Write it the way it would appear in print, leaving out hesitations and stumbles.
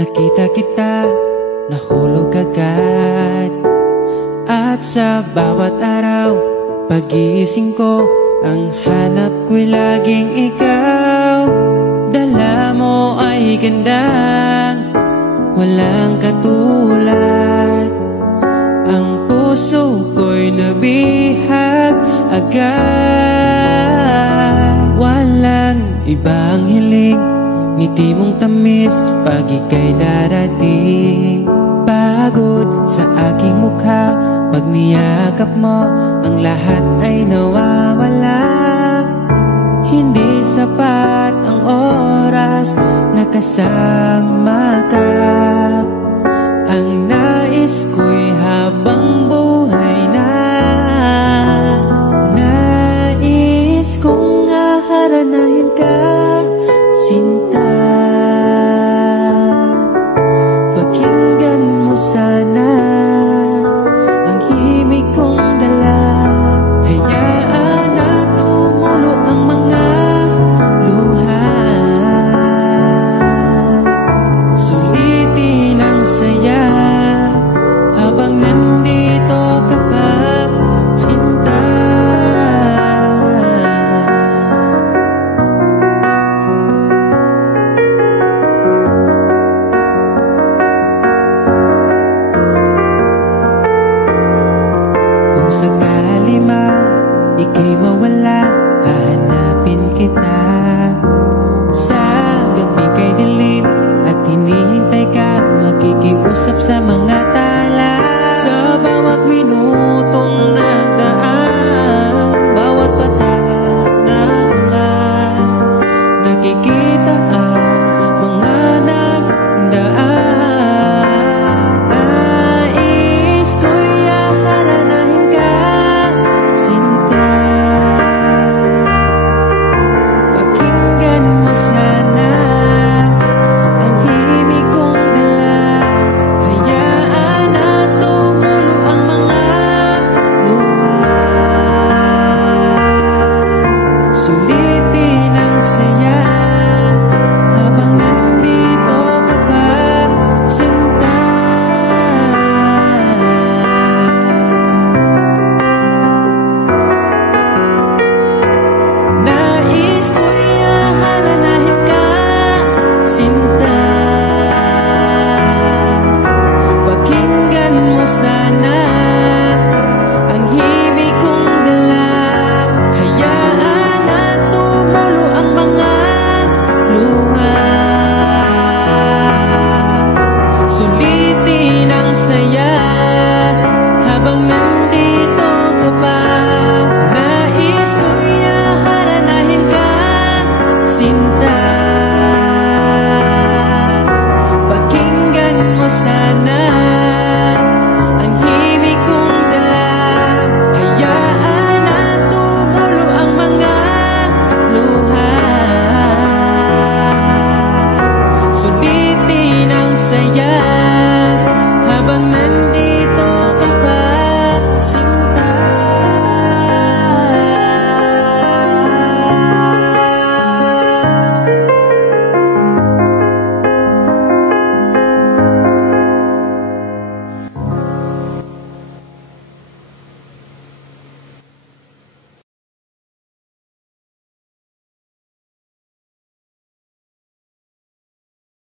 Nakita kita, nahulog agad. At sa bawat araw, pagising ko, ang hanap ko'y laging ikaw. Dala mo ay gandang walang katulad. Ang puso ko'y nabihag agad. Walang ibang hiling, ngiti mong tamis pag ika'y darating. Pagod sa aking mukha, pag niyakap mo, ang lahat ay nawawala. Hindi sapat ang oras na kasama ka. Ang nais ko'y habang buhay na. Nais kong haharanahin ka, sinta. Pakinggan mo sana ang himig kong dala. Hayaan na tumulo ang mga luha. Sulitin ang saya habang nandito ka pa, sinta. Kung sakali man ika'y mawala, hahanapin kita. Sa gabi kay dilim at hinihintay ka, makikiusap sa mga tala. Sa bawat minutong na